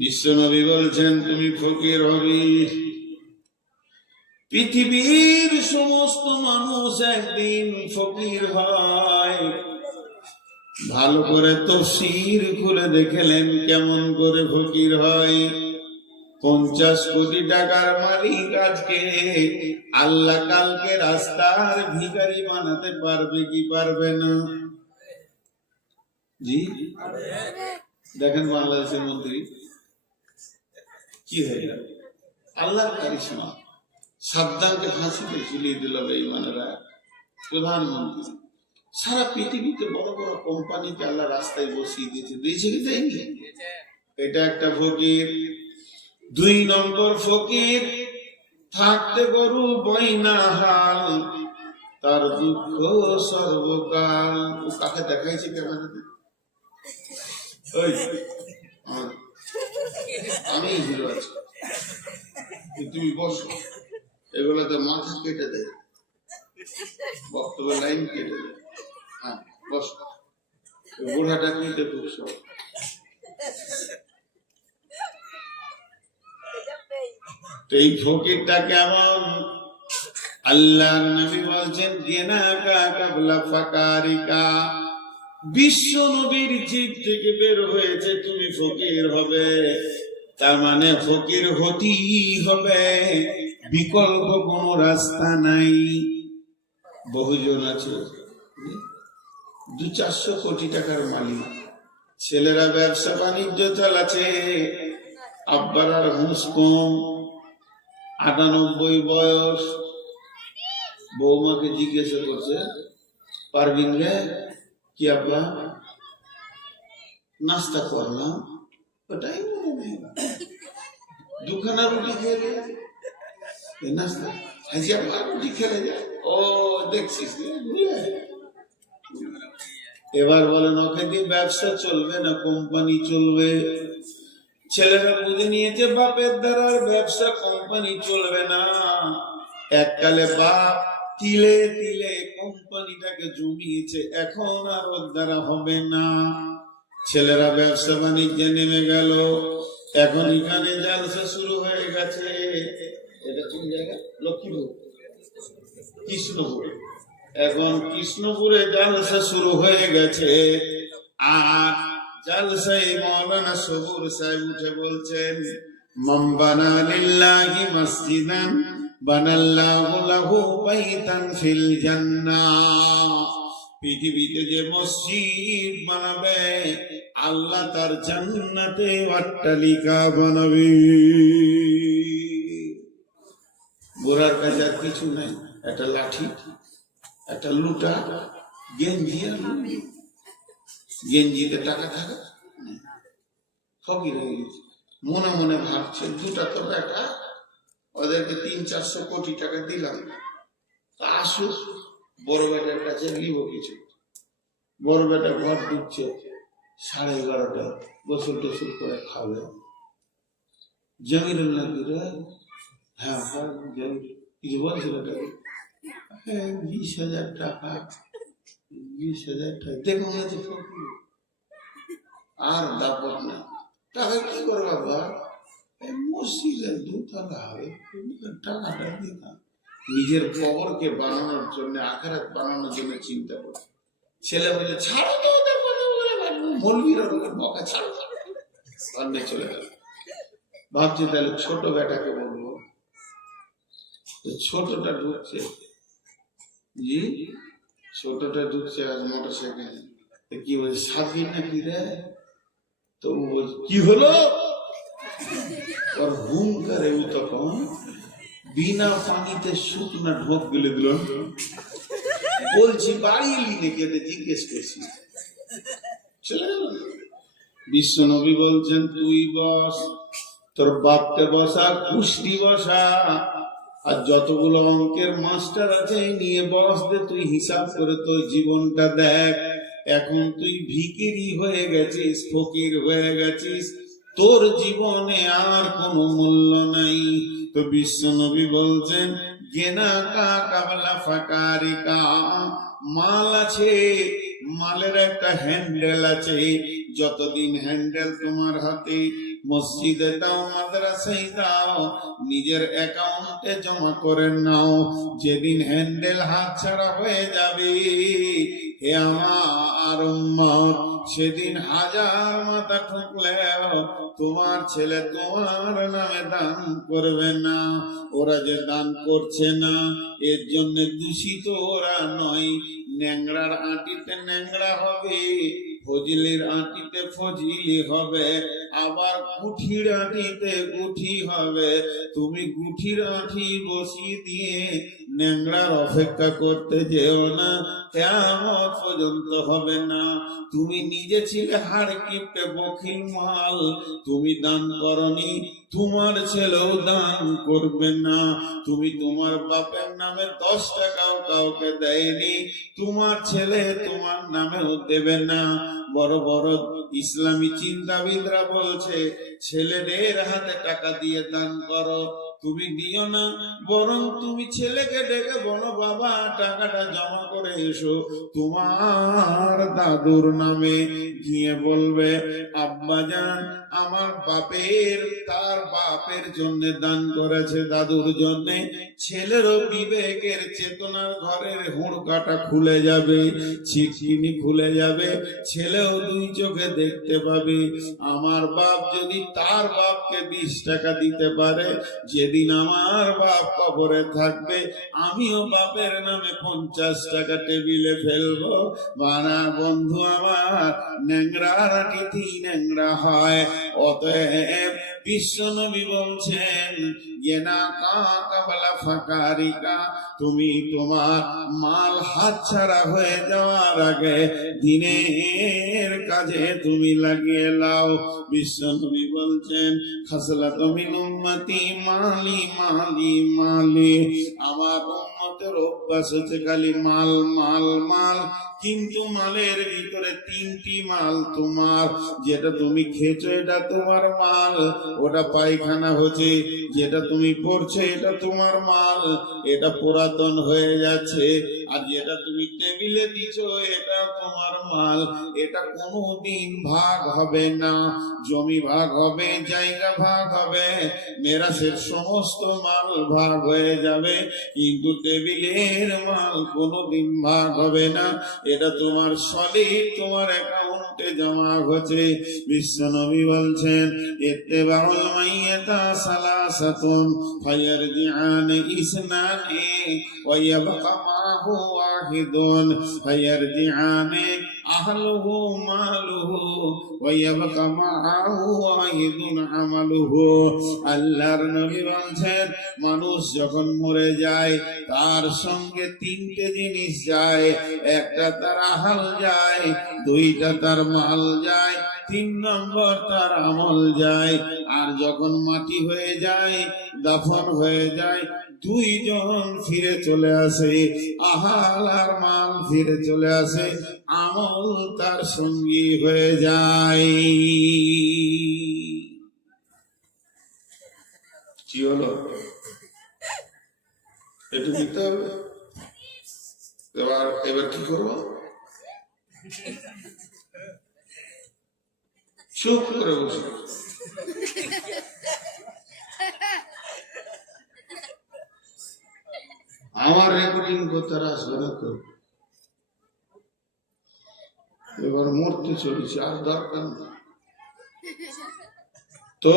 বিশ্বনবী বলছেন তুমি ফকির হবি। পৃথিবীর সমস্ত মানুষ একদিন ফকির হয়। ভালো করে তাফসীর খুলে দেখলেন কেমন করে ফকির হয়। 50 কোটি টাকার মালিক আজকে আল্লাহ কালকে রাস্তার ভিখারি বানাতে পারবে কি পারবে না? জি দেখেন বাংলাদেশের মন্ত্রী কি হয়ে গেল, আল্লাহর কারিশমা। সাদ্দামকে ফাঁসিতে ঝুলিয়ে দিল বেঈমানেরা। প্রধানমন্ত্রী সারা পৃথিবীতে বড় বড় কোম্পানিকে আল্লাহ রাস্তায় বসিয়ে দিয়েছে, দিয়েছে কি দেয়নি? এটা একটা ফকির। 2 নম্বর ফকির, থাকতে গরু বইনা হাল, তার দুঃখ সর্বকাল। ও কাকে দেখাইছে ক্যামেরাতে? ওই আমি হিরো আছি, তুমি বসো। এগুলোতে মাথা কেটে দেয়, বক্তব্য লাইন কেটে দেয়। হ্যাঁ বসো। বুড়াটা নিতে খুব সব। এই ফকিরটা কেমন? আল্লাহর নবী বলছেন গেনাকা কাবলা ফাকারিকা। বিশ্ব নবীর জিভ থেকে বের হয়েছে তুমি ফকির হবে, তার মানে ফকির হতেই হবে, বিকল্প কোন রাস্তা নাই। বহুজন আছে 200-400 কোটি টাকার মালিক, ছেলেরা ব্যবসা বাণিজ্য চালাচ্ছে, আব্বার আর হুঁশ কম, 98 বয়স। বৌমাকে জিজ্ঞাসা করছে পারবিন রে কি আব্বা নাস্তা করলাম, ওটাই মনে নেই। 2খানা রুটি খেলে নাস্তা, হাজি আব্বা রুটি খেলে যায়। ও দেখছিস এবার বলেন ওকে দিয়ে ব্যবসা চলবে না কোম্পানি চলবে? ছেলেরা বুঝে নিয়েছে বাপের দ্বারা ব্যবসা কোম্পানি চলবে না। এককালে বাপ তিলে তিলে কোম্পানিটাকে জমিয়েছে, এখন আর ওর দ্বারা হবে না। ছেলেরা ব্যবসা বাণিজ্যে নেমে গেল, এখন এখানে জালসা শুরু হয়ে গেছে। এটা কোন জায়গা? লক্ষ্মীপুর, কৃষ্ণপুর। এখন কৃষ্ণপুরে জালসা শুরু হয়ে গেছে। আর জালসায় মাওলানা সবুর সাহেব উঠে বলছেন মান বানা লিল্লাহি মসজিদান বানাল্লাহু লাহু বাইতান ফিল জান্নাহ। পৃথিবীতে যে মসজিদ বানাবে আল্লাহ তার জান্নাতে অট্টালিকা বানাবে। গোরার কাছে আর কিছু নাই, একটা লাঠি, একটা লুটা, গেঞ্জি আর লুঙ্গি। গেঞ্জিতে টাকা থাকে, ফকির হয়ে গেছে। মনে মনে ভাবছে 2টা তো বেটা, ওদেরকে 300-400 কোটি টাকা দিলাম, আসুক বড় বেটার কাছে নিব কিছু। বড় বেটা ঘর ঢুকছে 11:30টায়, গোসল টোসল করে খাবে। জমিরুল্লাহ হ্যাঁ কিছু বলছিল 20,000 টাকা। 20,000 টাকা দেখুন আর দাপট না। টাকা কি করবা বা মসজিদের 2 তলা হবে, টাকাটা দিতাম নিজের কবরকে বানানোর জন্য, আখিরাত বানানোর জন্য চিন্তা করছে। ছেলে বলে ছাড়ো তো, মৌলবীর বকা ছাড়ো, সামনে চলে গেল। ভাবছি তাহলে ছোট বেটাকে বলবো। ছোটটা ঢুকছে, জি ছোটটা ঢুকছে আজ মোটরসাইকেল। কি বলছে সাবি নাকি রে? তো কি হলো? ওর হুঙ্কারে ও তখন বিনা পানিতে শুকনা ঢোক গেলে দিল। বলছি বাড়ি এলি নাকি, এটা জিজ্ঞেস করছি। চলে গেল। বিশ্ব নবী বলছেন তুই বস, তোর বাপকে বসা, কুষ্টি বসা, আর যতগুলো অঙ্কের মাস্টার আছে নিয়ে বস দে, তুই হিসাব করে তোর জীবনটা দেখ। এখন তুই ভিখিরি হয়ে গেছিস, ফকির হয়ে গেছিস, তোর জীবনে আর কোনো মূল্য নাই। তো বিশ্ব নবী বলছেন গেনাকা কাবলা ফাকারিকা। মাল আছে, মালের একটা হ্যান্ডেল আছে, যতদিন হ্যান্ডেল তোমার হাতে মসজিদে দাও, মাদ্রাসায় দাও, নিজের অ্যাকাউন্টে জমা করে নাও। যেদিন হ্যান্ডেল হাত ছাড়া হয়ে যাবে হে আমার উম্মত, সেদিন হাজার মাথা ঠুকলেও তোমার ছেলে তোমার নামে দান করবে না। ওরা যে দান করছে না এর জন্য দূষিত ওরা নয়। ন্যাংরার আটিতে ন্যাংরা হবে, ফজিলির আটিতে ফজিলি হবে, আবার গুঠির আটিতে গুঠি হবে। তুমি গুঠির আটি বসিয়ে দিয়ে ন্যাংরার অপেক্ষা করতে যেও না, কিয়ামত পর্যন্ত হবে না। তুমি নিজে ছিলে হাড় কিপটে বখিল মাল, তুমি দান করনি, তোমার ছেলেও দান করবে না। তুমি তোমার বাপের নামে 10 টাকাও কাউকে দেয়নি, তোমার ছেলে তোমার নামেও দেবে না। বড় বড় ইসলামী চিন্তাবিদরা বলছে ছেলেদের হাতে টাকা দিয়ে দান করো, তুমি দিও না, বরং তুমি ছেলেকে ডেকে বলো বাবা টাকাটা জমা করে এসো তোমার দাদুর নামে। গিয়ে বলবে আব্বাজান আমার বাপের তার বাপের জন্য দান করেছে, দাদুর জন্য। ছেলেরও বিবেকের চেতনার ঘরের হুড়কাটা খুলে যাবে, ছিকচিনি খুলে যাবে, ছেলেও 2 চোখে দেখতে পাবে। আমার বাপ যদি তার বাপকে 20 টাকা দিতে পারে, যেদিন আমার বাপ কবরে থাকবে আমিও বাপের নামে 50 টাকা টেবিলে ফেলবো। বানা বন্ধু আমার, ন্যাংরার আটিতেই ন্যাংরা হয়। অতএব বিশ্ব নবী বলছেন তুমি তোমার মাল হাতছাড়া হয়ে যাওয়ার আগে দিনের কাজে তুমি লাগিয়ে লাও। বিশ্ব নবী বলছেন খাসলাতু মিন উম্মতি মালি মালি মালি, আমার উম্মতের অভ্যাস হচ্ছে খালি মাল মাল মাল, কিন্তু মালের ভিতরে 3টি মাল তোমার। যেটা তুমি খেয়েছো এটা তোমার মাল, ওটা পায়খানা হচ্ছে। যেটা তুমি পড়ছো এটা তোমার মাল, এটা পুরাতন হয়ে যাচ্ছে। আর যেটা তুমি টেবিলে দিছো এটা তোমার মাল, এটা কোনোদিন ভাগ হবে না। জমি ভাগ হবে, জায়গা ভাগ হবে, মেরাসের সমস্ত মাল ভাগ হয়ে যাবে, কিন্তু টেবিলের মাল কোনোদিন ভাগ হবে না। এটা তোমার সলিড, তোমার অ্যাকাউন্টে জমা হচ্ছে। বিশ্ব নবী বলছেন ইত্তেবাউল মাইয়াতা সালাসাতুন ফায়ারজিআন ইসনানি ওয়া ইয়াবকা মাহু ওয়াহিদুন ফায়ারজিআন আহলুহু মালুহু ওয়া ইয়াবকা মাহু ওয়াহিদুন আমালুহু। আল্লাহর নবী বলছেন মানুষ যখন মরে যায় তার সঙ্গে 3টে জিনিস যায়। একটা তার আহাল যায়, 2টা তার মাল যায়, 3 নম্বর তার আমল যায়। আর যখন মাটি হয়ে যায়, দাফন হয়ে যায়, 2 জন ফিরে চলে আসে, আহাল আর মাল ফিরে চলে আসে, আমল তার সঙ্গী হয়ে যায়। কি হলো? একটু দিতে হবে। এবার কি করবো? চুপ করে বসে আমার রেকর্ডিং করতে আসবে না তো। এবার মরতে চলেছে, আর দরকার না তো।